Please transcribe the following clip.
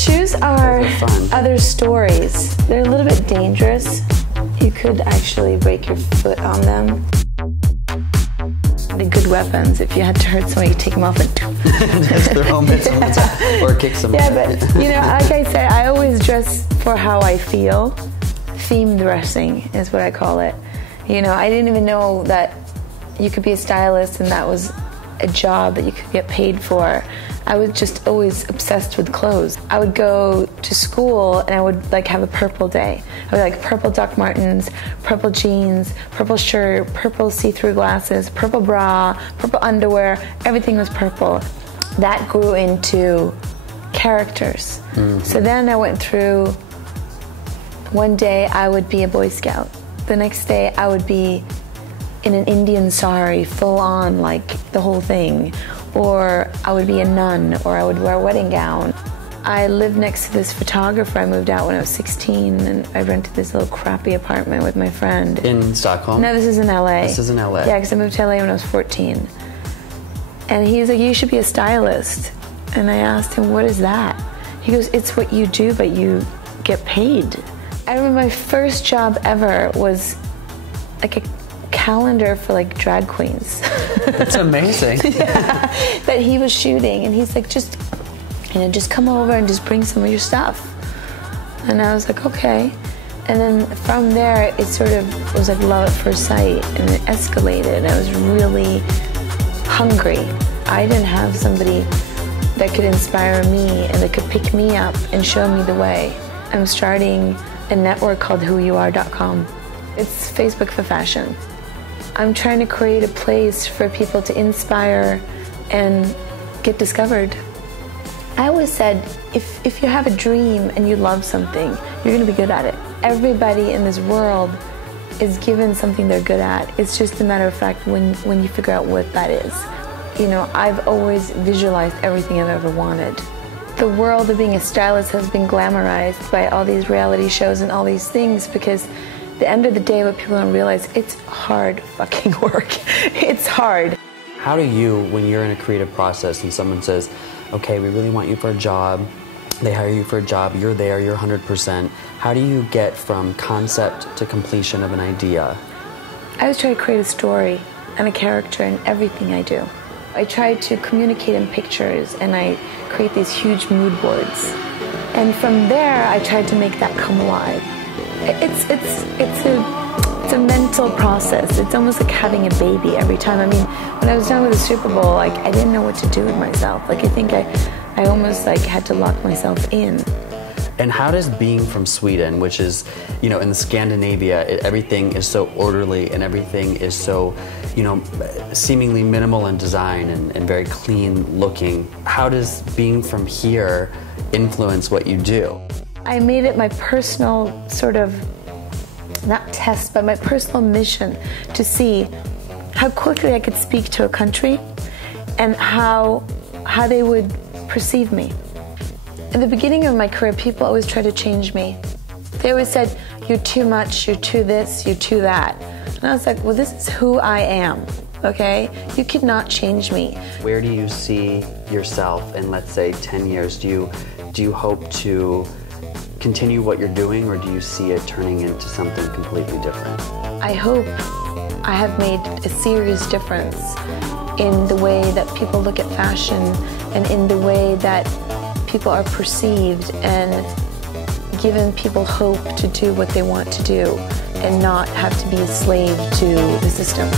shoes are other stories. They're a little bit dangerous. You could actually break your foot on them. They're good weapons. If you had to hurt somebody, you take them off and just throw them at someone's head or kick someone. Yeah, but you know, like I said, I always dress for how I feel. Theme dressing is what I call it. You know, I didn't even know that you could be a stylist and that was a job that you could get paid for. I was just always obsessed with clothes. I would go to school and I would like have a purple day. I would like purple Doc Martens, purple jeans, purple shirt, purple see-through glasses, purple bra, purple underwear. Everything was purple. That grew into characters. Mm-hmm. So then I went through, one day I would be a Boy Scout. The next day I would be in an Indian sari, full on, like the whole thing. Or I would be a nun, or I would wear a wedding gown. I lived next to this photographer. I moved out when I was 16, and I rented this little crappy apartment with my friend. In Stockholm? No, this is in LA. This is in LA? Yeah, because I moved to LA when I was 14. And he's like, you should be a stylist. And I asked him, what is that? He goes, it's what you do, but you get paid. I remember my first job ever was like a calendar for like drag queens. That's amazing. Yeah, that he was shooting, and he's like, just, you know, just come over and just bring some of your stuff. And I was like, okay. And then from there, it was like love at first sight, and it escalated, and I was really hungry. I didn't have somebody that could inspire me and that could pick me up and show me the way. I'm starting a network called whoyouare.com. It's Facebook for fashion. I'm trying to create a place for people to inspire and get discovered. I always said, if you have a dream and you love something, you're going to be good at it. Everybody in this world is given something they're good at. It's just a matter of fact when you figure out what that is. You know, I've always visualized everything I've ever wanted. The world of being a stylist has been glamorized by all these reality shows and all these things, because at the end of the day, what people don't realize, it's hard fucking work. It's hard. How do you, when you're in a creative process and someone says, okay, we really want you for a job, they hire you for a job, you're there, you're 100%, how do you get from concept to completion of an idea? I always try to create a story and a character in everything I do. I try to communicate in pictures, and I create these huge mood boards. And from there, I try to make that come alive. It's a mental process. It's almost like having a baby every time. I mean, when I was done with the Super Bowl, like, I didn't know what to do with myself. Like, I think I almost like had to lock myself in. And how does being from Sweden, which is, you know, in Scandinavia, everything is so orderly and everything is so, you know, seemingly minimal in design and very clean looking. How does being from here influence what you do? I made it my personal sort of, not test, but my personal mission to see how quickly I could speak to a country and how they would perceive me. In the beginning of my career, people always tried to change me. They always said, you're too much, you're too this, you're too that. And I was like, well, this is who I am, okay? You could not change me. Where do you see yourself in, let's say, 10 years? Do you hope to continue what you're doing, or do you see it turning into something completely different? I hope I have made a serious difference in the way that people look at fashion and in the way that people are perceived, and given people hope to do what they want to do and not have to be a slave to the system.